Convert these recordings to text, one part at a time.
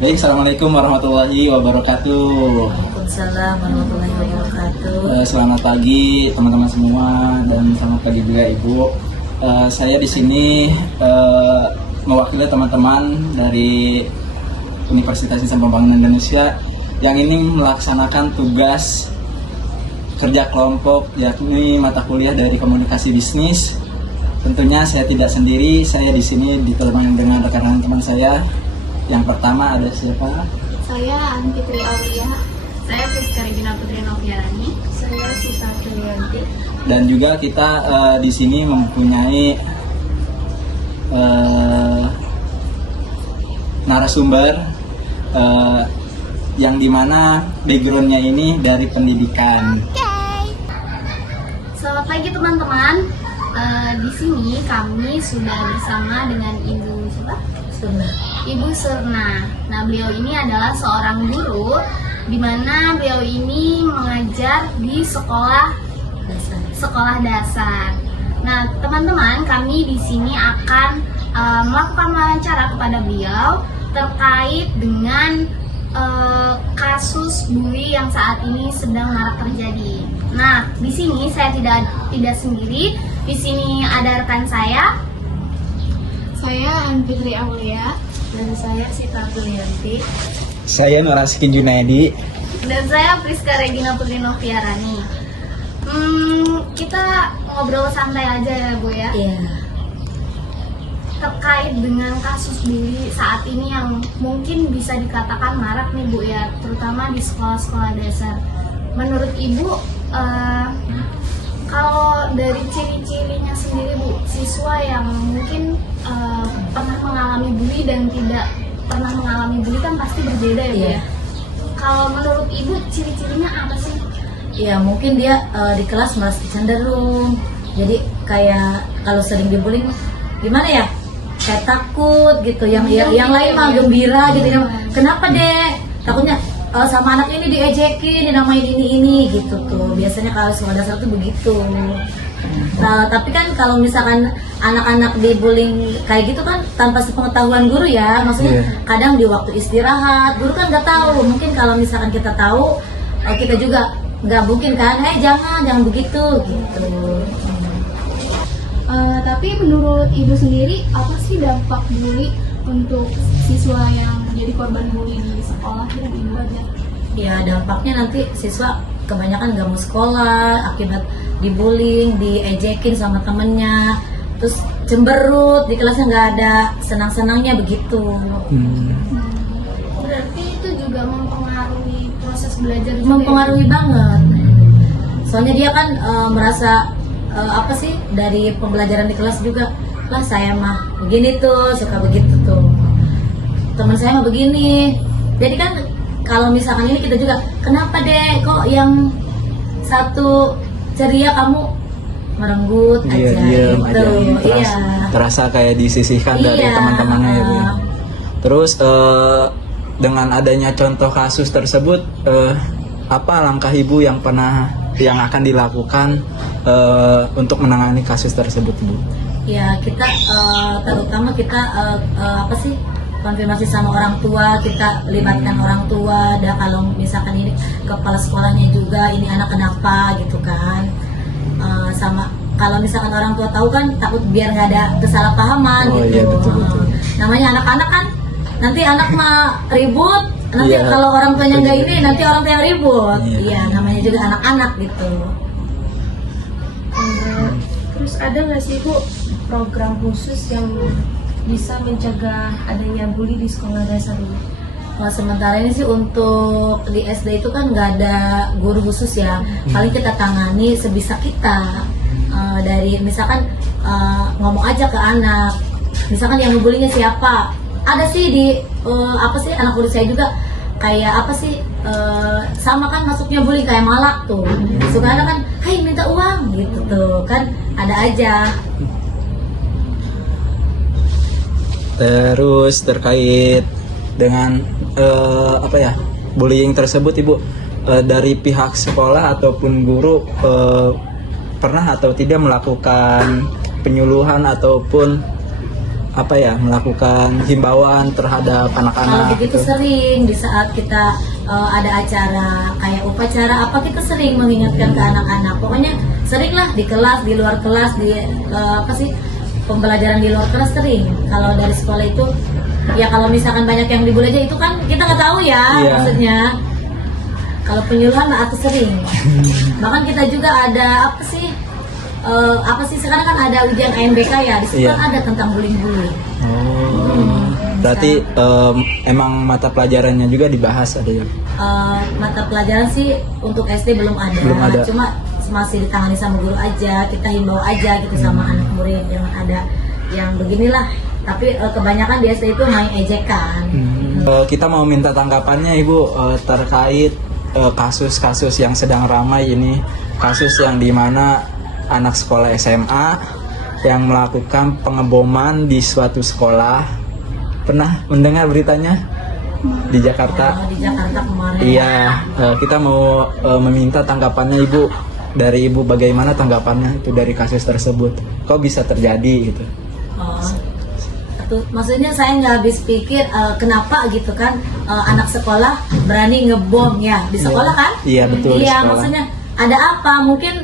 Baik, assalamualaikum warahmatullahi wabarakatuh. Waalaikumsalam warahmatullahi wabarakatuh. Selamat pagi teman-teman semua dan selamat pagi juga Ibu. Saya di sini mewakili teman-teman dari Universitas Islam Pembangunan Indonesia yang ini melaksanakan tugas kerja kelompok, yakni mata kuliah dari komunikasi bisnis. Tentunya saya tidak sendiri, saya di sini ditemani dengan rekan-rekan teman saya. Yang pertama ada siapa? Saya Anfitri Aulia. Saya Priska Regina Putri Noviarani. Saya Sita Trianti. Dan juga kita di sini mempunyai narasumber yang dimana backgroundnya ini dari pendidikan. Selamat pagi teman-teman. Di sini kami sudah bersama dengan Ibu siapa? Ibu Surna. Nah, beliau ini adalah seorang guru, di mana beliau ini mengajar di sekolah dasar. Nah, teman-teman, kami di sini akan melakukan wawancara kepada beliau terkait dengan kasus bully yang saat ini sedang marak terjadi. Nah, di sini saya tidak sendiri. Di sini ada rekan saya. Saya Anfitri Aulia. Dan saya Sita Trianti. Saya Norasikin Junaidi. Dan saya Priska Regina Putri Noviarani. Kita ngobrol santai aja ya Bu ya. Iya. Terkait dengan kasus bully saat ini yang mungkin bisa dikatakan marak nih Bu ya, terutama di sekolah-sekolah dasar. Menurut Ibu, kalau dari ciri-cirinya sendiri Bu, siswa yang mungkin pernah mengalami bully dan tidak pernah mengalami bully kan pasti berbeda ya Bu ya. Kalau menurut Ibu ciri-cirinya apa sih? Ya mungkin dia di kelas merasa cenderung. Jadi kayak kalau sering dibully gimana ya? Kayak takut gitu. Yang lain mah gembira gitu. Kenapa deh? Takutnya sama anak ini diejekin, dinamain ini gitu tuh. Biasanya kalau sekolah dasar tuh begitu. Nah, tapi kan kalau misalkan anak-anak dibullying kayak gitu kan tanpa sepengetahuan guru ya, maksudnya kadang di waktu istirahat, guru kan nggak tahu. Mungkin kalau misalkan kita tahu, kita juga nggak mungkin kan, jangan begitu gitu. Tapi menurut Ibu sendiri, apa sih dampak bully untuk siswa yang jadi korban bully di sekolah yang Ibu ajar? Ya dampaknya nanti siswa kebanyakan nggak mau sekolah akibat dibullying, diejekin sama temennya, terus cemberut di kelasnya, nggak ada senang-senangnya begitu. Berarti itu juga mempengaruhi proses belajar juga. Mempengaruhi banget. Soalnya dia kan merasa apa sih dari pembelajaran di kelas juga, lah saya mah begini tuh, suka begitu tuh. Teman saya mah begini. Jadi kan kalau misalkan ini kita juga, kenapa deh kok yang satu ceria kamu merenggut aja gitu. Iya. Terasa kayak disisihkan dari teman-temannya ya Bu. Terus dengan adanya contoh kasus tersebut, apa langkah Ibu yang akan dilakukan untuk menangani kasus tersebut Bu? Ya kita terutama kita apa sih, konfirmasi sama orang tua, kita libatkan orang tua. Dan kalau misalkan ini kepala sekolahnya juga, ini anak kenapa gitu kan, sama kalau misalkan orang tua tahu kan takut biar nggak ada kesalahpahaman gitu. Iya, betul. Namanya anak-anak kan, nanti anak mah ribut, nanti kalau orang tuanya nggak ini, nanti orang tua yang ribut. Iya, namanya juga anak-anak gitu. Terus ada nggak sih Bu program khusus yang bisa mencegah adanya bully di sekolah dasar ini? Nah, sementara ini sih untuk di SD itu kan nggak ada guru khusus ya. Paling kita tangani sebisa kita, dari misalkan ngomong aja ke anak, misalkan yang ngebullynya siapa. Ada sih di apa sih, anak murid saya juga kayak apa sih, sama kan masuknya bullying kayak malak tuh. Suka ada kan, hai minta uang gitu tuh kan, ada aja. Terus terkait dengan bullying tersebut Ibu, dari pihak sekolah ataupun guru pernah atau tidak melakukan penyuluhan ataupun melakukan himbauan terhadap Kalau anak-anak begitu gitu? sering di saat kita ada acara kayak upacara apa, kita sering mengingatkan ke anak-anak. Pokoknya sering lah di kelas, di luar kelas, di pembelajaran di luar kelas sering. Kalau dari sekolah itu ya kalau misalkan banyak yang dibully aja itu kan kita nggak tahu ya. Iya. Maksudnya kalau penyuluhan atau sering. Bahkan kita juga ada sekarang kan ada ujian AMBK ya, di situ Iya. kan ada tentang bullying. Oh, berarti emang mata pelajarannya juga dibahas ada ya? Mata pelajaran sih untuk SD belum ada. Belum ada. Cuma masih ditangani sama guru aja, kita himbau aja gitu sama anak murid, jangan ada yang beginilah. Tapi kebanyakan di SD itu main ejekan. Kita mau minta tanggapannya Ibu terkait kasus-kasus yang sedang ramai ini, kasus yang dimana anak sekolah SMA yang melakukan pengeboman di suatu sekolah. Pernah mendengar beritanya di Jakarta? Di Jakarta kemarin. Iya, kita mau meminta tanggapannya Ibu. Dari Ibu bagaimana tanggapannya itu dari kasus tersebut? Kok bisa terjadi gitu? Maksudnya saya nggak habis pikir kenapa gitu kan anak sekolah berani ngebom ya di sekolah kan? Iya, betul, di Iya, sekolah. maksudnya ada apa? Mungkin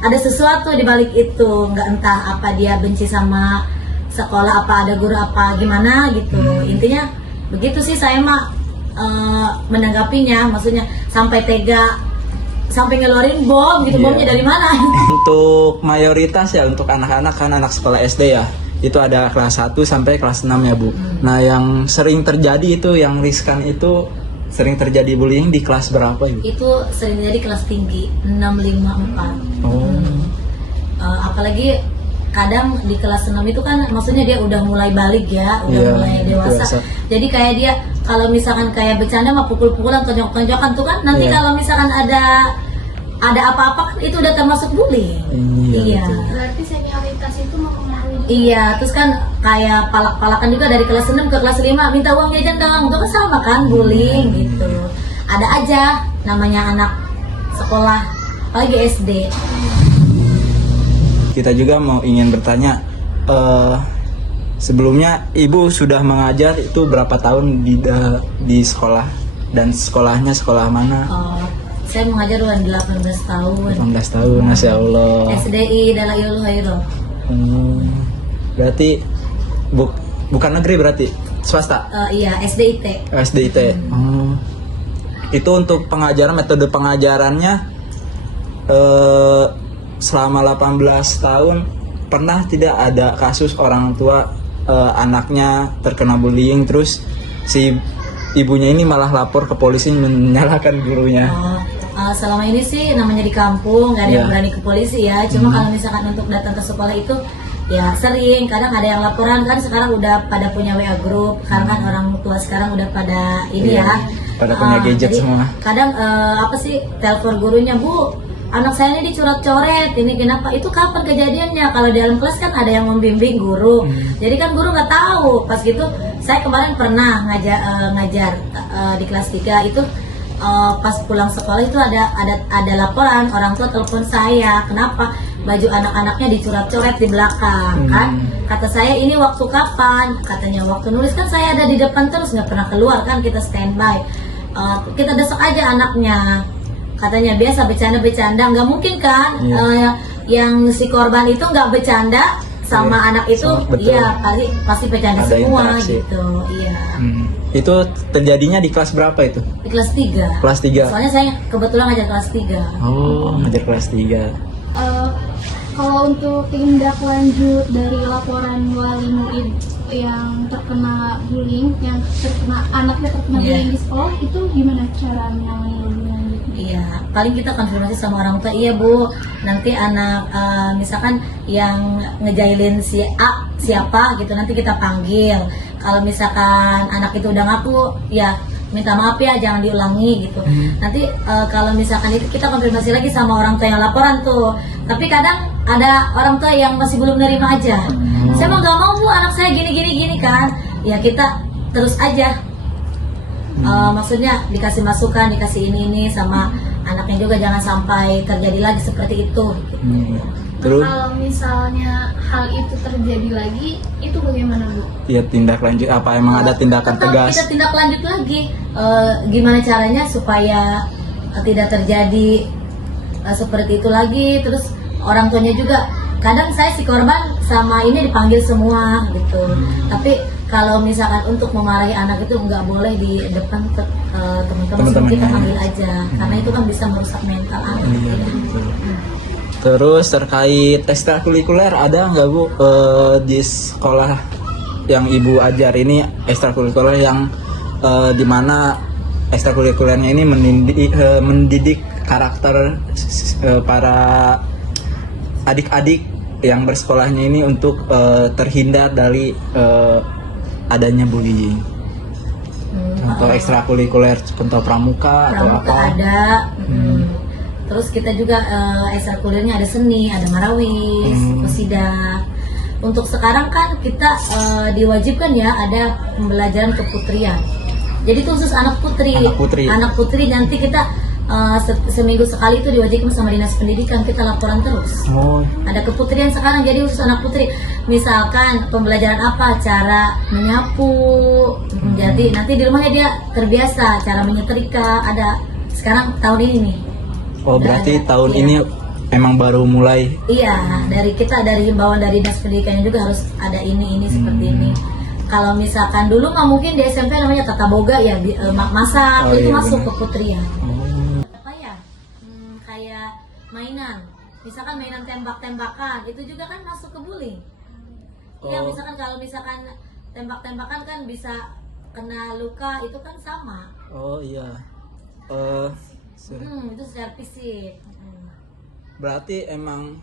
ada sesuatu di balik itu, nggak entah apa dia benci sama sekolah, apa ada guru apa gimana gitu. Intinya begitu sih saya mah menanggapinya, maksudnya sampai tega, sampai ngeluarin bom gitu. Iya. Bomnya dari mana? Untuk mayoritas ya, untuk anak-anak kan anak sekolah SD ya, itu ada kelas 1 sampai kelas 6 ya Bu. Nah yang sering terjadi itu, yang riskan itu sering terjadi bullying di kelas berapa Ibu? Itu sering jadi kelas tinggi 654. Oh. Apalagi kadang di kelas 6 itu kan maksudnya dia udah mulai balik ya, udah Iya, mulai dewasa. dewasa. Jadi kayak dia kalau misalkan kayak bercanda mah pukul-pukulan, tonjok-tonjokan tuh kan nanti Iya. kalau misalkan ada apa-apa kan itu udah termasuk bullying. Iya, betul. Berarti senioritas itu mempengaruhi. Iya, terus kan kayak palak-palakan juga dari kelas 6 ke kelas 5 minta uang jajan dong, itu kan sama kan bullying gitu. Ada aja namanya anak sekolah, apalagi SD. Kita juga ingin bertanya, sebelumnya Ibu sudah mengajar itu berapa tahun di sekolah, dan sekolahnya sekolah mana? Saya mengajar udah 18 tahun. 18 tahun, Masya Allah. SDI Dalailul Khairah. Berarti bukan negeri berarti, swasta? Iya, SDIT. SDIT. Itu untuk pengajaran, metode pengajarannya selama 18 tahun pernah tidak ada kasus orang tua anaknya terkena bullying terus si ibunya ini malah lapor ke polisi menyalahkan gurunya? Selama ini sih namanya di kampung nggak ada yang Iya. berani ke polisi ya. Cuma kalau misalkan untuk datang ke sekolah itu ya sering. Kadang ada yang laporan kan, sekarang udah pada punya WA group. Karena kan orang tua sekarang udah pada ini Iya, ya. pada punya gadget jadi semua. Kadang telepon gurunya, Bu, anak saya ini dicoret-coret, ini kenapa? Itu kapan kejadiannya? Kalau di dalam kelas kan ada yang membimbing guru. Jadi kan guru nggak tahu. Pas gitu, saya kemarin pernah ngajar di kelas 3 itu. Pas pulang sekolah itu ada laporan orang tua telepon saya, kenapa baju anak-anaknya dicoret-coret di belakang kan? Kata saya, ini waktu kapan? Katanya waktu nulis kan saya ada di depan terus nggak pernah keluar kan, kita standby. Kita desak aja anaknya. Katanya biasa bercanda-bercanda, nggak mungkin kan? Yang si korban itu nggak bercanda sama anak itu, betul. iya pasti bercanda Ada semua interaksi. gitu, iya. Itu terjadinya di kelas berapa itu? Di kelas 3. Kelas 3. Soalnya saya kebetulan ngajar kelas 3. Oh, ngajar kelas 3. Kalau untuk tindak lanjut dari laporan wali murid yang terkena bullying, yang anaknya terkena Iya. bullying di sekolah, itu gimana cara menangani lebih lanjut? Iya, paling kita konfirmasi sama orang tua, iya Bu, nanti anak misalkan yang ngejailin si A siapa gitu, nanti kita panggil. Kalau misalkan anak itu udah ngaku, ya minta maaf ya, jangan diulangi gitu. Nanti kalau misalkan itu kita konfirmasi lagi sama orang tua yang laporan tuh. Tapi kadang ada orang tua yang masih belum nerima aja. Saya mah nggak mau Bu, anak saya gini kan. Ya kita terus aja. Maksudnya dikasih masukan, dikasih ini sama anaknya juga, jangan sampai terjadi lagi seperti itu. Terus Kalau misalnya hal itu terjadi lagi, itu bagaimana Bu? ya tindak lanjut apa, emang ada tindakan Tetap tegas? kita tindak lanjut lagi. Gimana caranya supaya tidak terjadi seperti itu lagi. Terus orang tuanya juga, kadang saya si korban sama ini dipanggil semua gitu. Tapi kalau misalkan untuk memarahi anak itu nggak boleh di depan teman-teman, kita panggil aja, karena itu kan bisa merusak mental anak. Iya, Ya. betul. Terus terkait ekstrakurikuler ada nggak Bu di sekolah yang Ibu ajar ini, ekstrakurikuler yang dimana ekstrakurikulernya ini mendidik karakter para adik-adik yang bersekolahnya ini untuk terhindar dari adanya bullying. Contoh ekstrakurikuler, contoh pramuka atau Pramuka apa? ada. Terus kita juga ekstrakurikulernya ada seni, ada marawis, qasidah. Untuk sekarang kan kita diwajibkan ya ada pembelajaran keputrian. Jadi itu khusus anak putri. Anak putri. Nanti kita seminggu sekali itu diwajibkan sama dinas pendidikan, kita laporan terus. Oh, Ada keputrian sekarang, jadi khusus anak putri. Misalkan pembelajaran apa, cara menyapu. Jadi nanti di rumahnya dia terbiasa cara menyetrika. Ada sekarang tahun ini nih. oh berarti Ada, tahun iya. ini emang baru mulai. Iya, dari kita, dari himbauan dari dinas pendidikannya juga harus ada ini seperti ini. Kalau misalkan dulu mah mungkin di SMP namanya tata boga ya, masak, Oh, itu iya, masuk benar. ke keputrian. Oh, Apa ya? Kayak mainan, misalkan mainan tembak-tembakan, itu juga kan masuk ke bullying. Iya, Oh. misalkan kalau misalkan tembak-tembakan kan bisa kena luka, itu kan sama. oh iya. Itu secara fisik. Berarti emang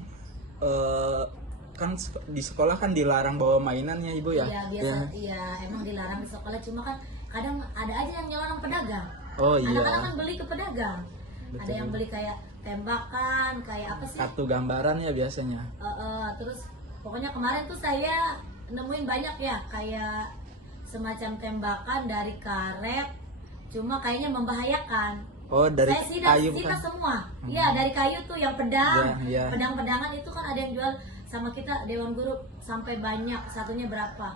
kan di sekolah kan dilarang bawa mainan ya Ibu ya? Iya, biasa, iya, emang dilarang di sekolah, cuma kan kadang ada aja yang nyolong pedagang. Oh iya. Anak-anak kan beli ke pedagang. Ada Betul. yang beli kayak tembakan, kayak apa sih? Kartu gambaran ya biasanya. Terus pokoknya kemarin tuh saya nemuin banyak ya, kayak semacam tembakan dari karet, cuma kayaknya membahayakan. Oh, dari Saya kayu sita bukan? semua. Iya, dari kayu tuh yang pedang. Iya, iya. Pedang-pedangan itu kan ada yang jual sama kita Dewan Guru sampai banyak, satunya berapa?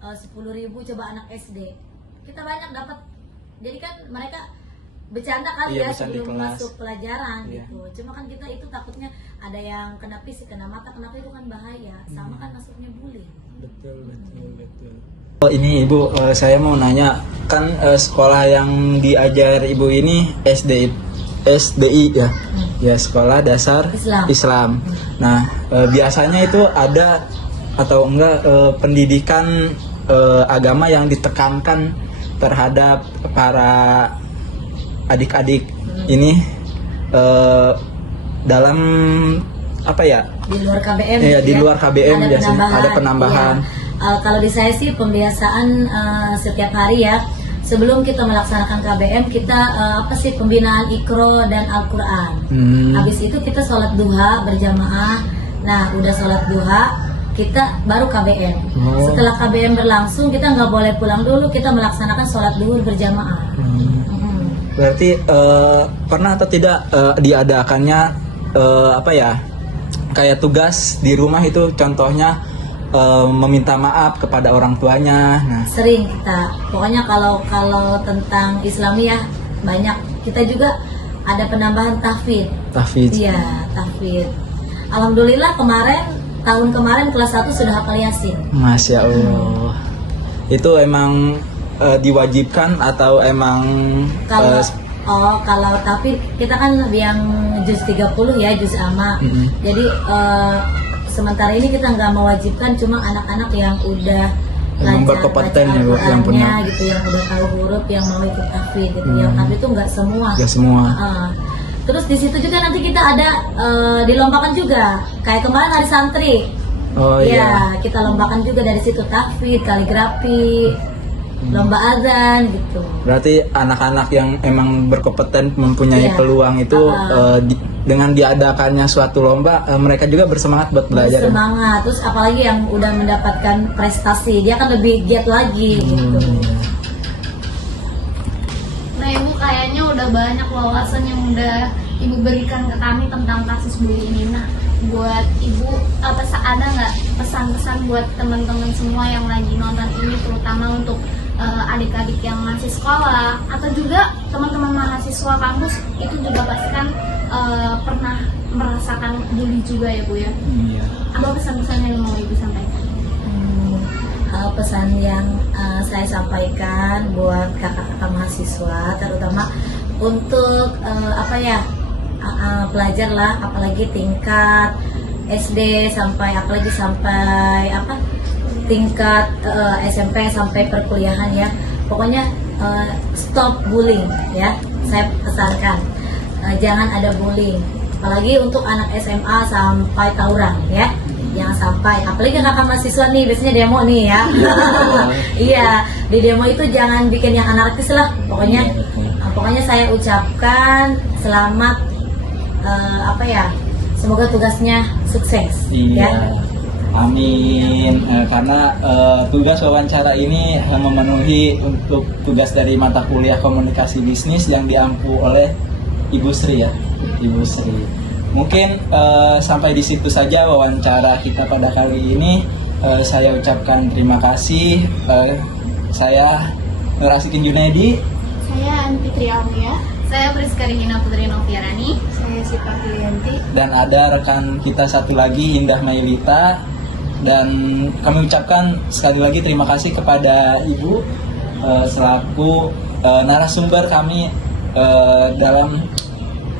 10.000 coba anak SD. Kita banyak dapat. Jadi kan mereka bercanda kali Iya, ya bercanda di sebelum kelas. masuk pelajaran Iya. gitu. Cuma kan kita itu takutnya ada yang kena fisik, kena mata, kenapa itu kan bahaya. Sama kan masuknya bullying. Betul. Oh ini Ibu, saya mau nanya, kan sekolah yang diajar Ibu ini SDI ya, ya Sekolah Dasar Islam. Nah biasanya itu ada atau enggak pendidikan agama yang ditekankan terhadap para adik-adik ini dalam apa ya? Di luar KBM. Iya, di ya. luar KBM biasanya ada penambahan. Iya. Kalau di saya sih pembiasaan setiap hari ya. Sebelum kita melaksanakan KBM, kita apa sih pembinaan Iqra dan Al-Qur'an. Habis itu kita sholat duha berjamaah. Nah, udah sholat duha, kita baru KBM. Setelah KBM berlangsung, kita nggak boleh pulang dulu, kita melaksanakan sholat duhur berjamaah. Berarti pernah atau tidak diadakannya apa ya, kayak tugas di rumah itu, contohnya meminta maaf kepada orang tuanya. Nah, Sering kita, pokoknya kalau tentang Islamiyah banyak. Kita juga ada penambahan tahfidz. Iya, tahfidz. Alhamdulillah tahun kemarin kelas 1 sudah hafal Yasin. Masya Allah. Itu emang diwajibkan atau emang Kalau tahfidz kita kan yang juz 30 ya, juz amma. Jadi sementara ini kita nggak mewajibkan, cuma anak-anak yang udah Yang lancar berkompeten baca ya, Bu, yang Al-Qur'annya punya. gitu, yang udah tahu huruf, yang mau ikut tahfidz gitu. Yang tahfidz itu nggak semua. ya semua. Terus di situ juga nanti kita ada dilombakan juga, kayak kemarin hari santri. Oh iya. Ya, kita lombakan juga dari situ, tahfidz, kaligrafi, lomba azan gitu. Berarti anak-anak yang emang berkompeten, mempunyai Iya. peluang itu dengan diadakannya suatu lomba, mereka juga bersemangat buat belajar. Semangat. Terus apalagi yang udah mendapatkan prestasi, dia kan lebih giat lagi gitu. Nah Ibu kayaknya udah banyak wawasan yang udah Ibu berikan ke kami tentang kasus bullying ini. Nah buat ibu, ada nggak pesan-pesan buat teman-teman semua yang lagi nonton ini, terutama untuk adik-adik yang masih sekolah atau juga teman-teman mahasiswa kampus itu juga pasti kan pernah merasakan bully juga ya Bu ya. Iya. Apa pesan-pesan yang mau Ibu sampaikan? Pesan yang saya sampaikan buat kakak-kakak mahasiswa, terutama untuk pelajar lah, apalagi tingkat SD apalagi sampai tingkat SMP sampai perkuliahan ya. Pokoknya stop bullying ya. Saya pesankan jangan ada bullying. Apalagi untuk anak SMA sampai tawuran ya. Jangan sampai, apalagi kakak mahasiswa nih biasanya demo nih ya. Iya, di demo itu jangan bikin yang anarkis lah. Pokoknya saya ucapkan selamat semoga tugasnya sukses. Iya. Ya. Amin. Karena tugas wawancara ini memenuhi untuk tugas dari mata kuliah komunikasi bisnis yang diampu oleh Ibu Sri ya, Ibu Sri. Mungkin sampai di situ saja wawancara kita pada kali ini. Saya ucapkan terima kasih. Saya Nur Asikin Junaidi. Saya Anfitri Aulia. Saya Priska Regina Putri Noviarani. Saya Sita Klienti. Dan ada rekan kita satu lagi, Indah Mailita. Dan kami ucapkan sekali lagi terima kasih kepada Ibu selaku narasumber kami dalam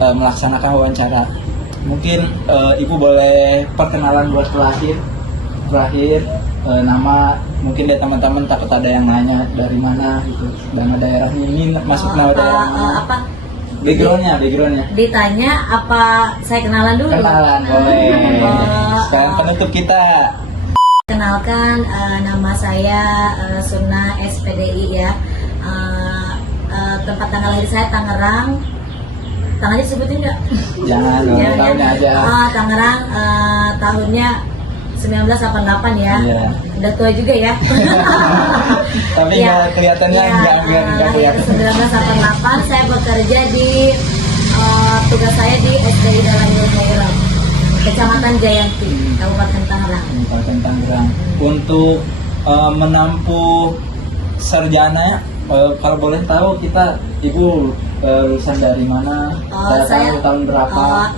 melaksanakan wawancara. Mungkin Ibu boleh perkenalan buat terakhir nama, mungkin dari teman-teman takut ada yang nanya dari mana gitu, nama daerahnya ini masuk nama daerah mana? Backgroundnya. Ditanya apa saya kenalan dulu? Kenalan boleh. Sekarang penutup kita. Kenalkan, nama saya Suna SPDI ya. Tempat tanggal lahir saya Tangerang. Tanggalnya disebutin nggak? Jangan, tahunnya aja. Tangerang, tahunnya 1988 ya. Iya. Udah tua juga ya. Tapi nggak kelihatannya nggak kelihatan. 1988 saya bekerja di tugas saya di SDI Dalam Ilmu Kecamatan Jayanti, Kabupaten Tangerang. Kabupaten Tangerang. Untuk menampung sarjana, kalau boleh tahu kita Ibu lulusan dari mana? Saya tahun berapa?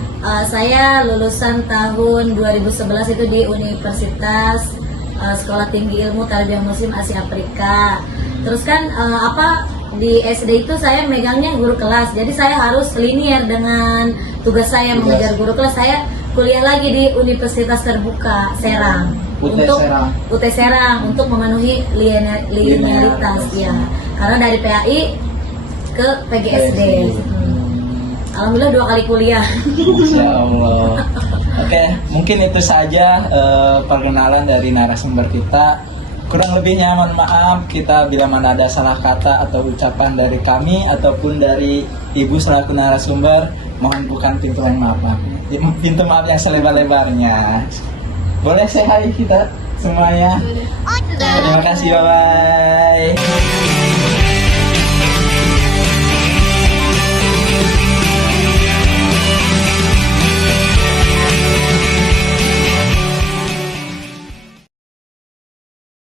Saya lulusan tahun 2011 itu di Universitas Sekolah Tinggi Ilmu Tarbiyah Muslim Asia Afrika. Terus kan di SD itu saya megangnya guru kelas, jadi saya harus linier dengan tugas saya mengajar guru kelas. Saya kuliah lagi di Universitas Terbuka Serang UT Serang untuk memenuhi linearitas ya, karena dari PAI ke PGSD. Alhamdulillah 2 kali kuliah. Masya Allah. Oke, mungkin itu saja perkenalan dari narasumber kita. Kurang lebihnya mohon maaf kita bila mana ada salah kata atau ucapan dari kami ataupun dari Ibu selaku narasumber, mohon bukan pintu maaf yang selebar-lebarnya. Boleh say hi kita semuanya. Terima kasih, bye-bye.